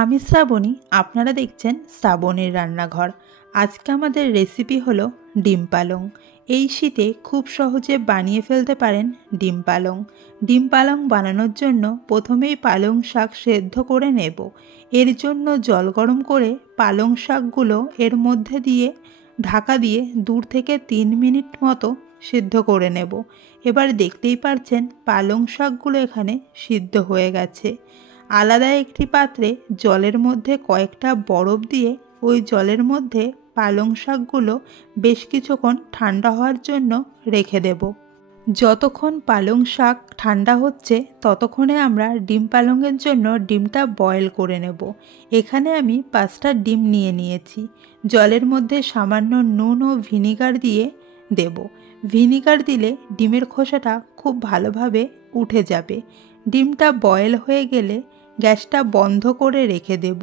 আমি শ্রাবণী, আপনারা দেখছেন শ্রাবণীর রান্নাঘর। আজকে আমাদের রেসিপি হলো ডিম পালং। এই শীতে খুব সহজে বানিয়ে ফেলতে পারেন ডিম পালং। ডিম পালং বানানোর জন্য প্রথমেই পালং শাক সেদ্ধ করে নেব। এর জন্য জল গরম করে পালং শাকগুলো এর মধ্যে দিয়ে ঢাকা দিয়ে 2 থেকে 3 মিনিট মতো সিদ্ধ করে নেব। এবার দেখতেই পাচ্ছেন পালং শাকগুলো এখানে সিদ্ধ হয়ে গেছে। আলাদা একটি পাত্রে জলের মধ্যে কয়েকটা বরফ দিয়ে ওই জলের মধ্যে পালং শাকগুলো বেশ কিছুক্ষণ ঠান্ডা হওয়ার জন্য রেখে দেব। যতক্ষণ পালং শাক ঠান্ডা হচ্ছে ততক্ষণে আমরা ডিম পালংয়ের জন্য ডিমটা বয়েল করে নেব। এখানে আমি 5টা ডিম নিয়েছি। জলের মধ্যে সামান্য নুন ও ভিনিগার দিয়ে দেব। ভিনিগার দিলে ডিমের খোসাটা খুব ভালোভাবে উঠে যাবে। ডিমটা বয়েল হয়ে গেলে গ্যাসটা বন্ধ করে রেখে দেব।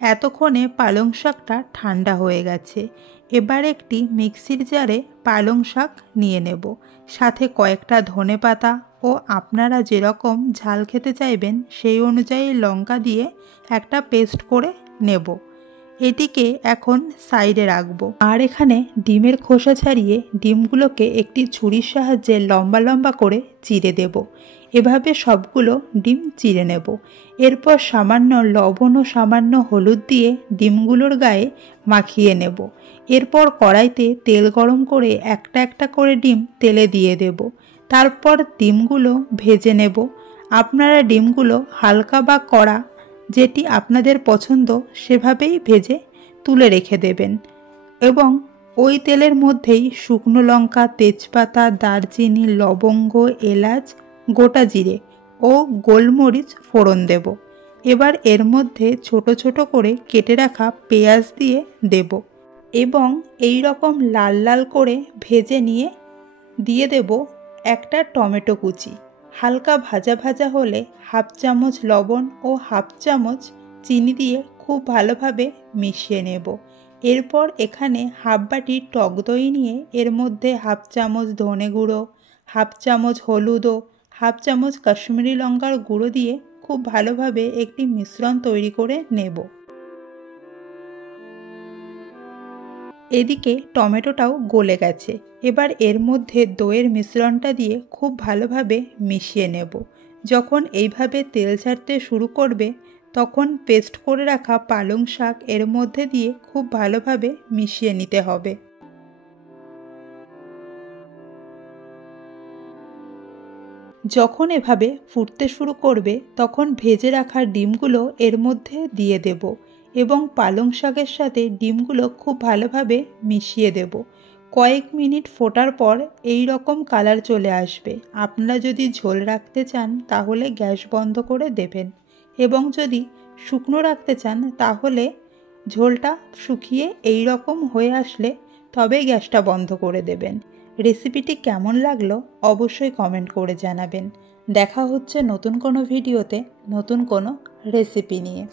এতক্ষণে পালং শাকটা ঠান্ডা হয়ে গেছে। এবার একটি মিক্সির জারে পালং শাক নিয়ে নেব। সাথে কয়েকটা ধনেপাতা ও আপনারা যেরকম ঝাল খেতে চাইবেন সেই অনুযায়ী লঙ্কা দিয়ে একটা পেস্ট করে নেব। এটিকে এখন সাইডে রাখবো। আর এখানে ডিমের খোসা ছাড়িয়ে ডিমগুলোকে একটি ছুরির সাহায্যে লম্বা লম্বা করে চিড়ে দেব। এভাবে সবগুলো ডিম চিড়ে নেব। এরপর সামান্য লবণ ও সামান্য হলুদ দিয়ে ডিমগুলোর গায়ে মাখিয়ে নেব। এরপর কড়াইতে তেল গরম করে একটা একটা করে ডিম তেলে দিয়ে দেব। তারপর ডিমগুলো ভেজে নেব। আপনারা ডিমগুলো হালকা বা কড়া যেটি আপনাদের পছন্দ সেভাবেই ভেজে তুলে রেখে দেবেন এবং ওই তেলের মধ্যেই শুকনো লঙ্কা, তেজপাতা, দারচিনি, লবঙ্গ, এলাচ, গোটা জিরে ও গোলমরিচ ফোড়ন দেব। এবার এর মধ্যে ছোট ছোট করে কেটে রাখা পেঁয়াজ দেব এবং এই রকম লাল লাল করে ভেজে নিয়ে দিয়ে দেব একটা টমেটো কুচি। হালকা ভাজা ভাজা হলে 1/2 চামচ লবণ ও 1/2 চামচ চিনি দিয়ে খুব ভালোভাবে মিশিয়ে নেব। এরপর এখানে 1/2 বাটি টক দই নিয়ে এর মধ্যে 1/2 চামচ ধনে গুঁড়ো, 1/2 চামচ হলুদ ও 1/2 চামচ কাশ্মীরি লঙ্কার গুঁড়ো দিয়ে খুব ভালোভাবে একটি মিশ্রণ তৈরি করে নেব। এদিকে টমেটোটাও গলে গেছে। এবার এর মধ্যে দইয়ের মিশ্রণটা দিয়ে খুব ভালোভাবে মিশিয়ে নেব। যখন এইভাবে তেল ছাড়তে শুরু করবে তখন পেস্ট করে রাখা পালং শাক এর মধ্যে দিয়ে খুব ভালোভাবে মিশিয়ে নিতে হবে। যখন এভাবে ফুটতে শুরু করবে তখন ভেজে রাখা ডিমগুলো এর মধ্যে দিয়ে দেব এবং পালং শাকের সাথে ডিমগুলো খুব ভালোভাবে মিশিয়ে দেব। কয়েক মিনিট ফোটার পর এই রকম কালার চলে আসবে। আপনারা যদি ঝোল রাখতে চান তাহলে গ্যাস বন্ধ করে দেবেন এবং যদি শুকনো রাখতে চান তাহলে ঝোলটা শুকিয়ে এই রকম হয়ে আসলে তবে গ্যাসটা বন্ধ করে দেবেন। রেসিপিটি কেমন লাগলো অবশ্যই কমেন্ট করে জানাবেন। দেখা হচ্ছে নতুন কোনো ভিডিওতে নতুন কোনো রেসিপি নিয়ে।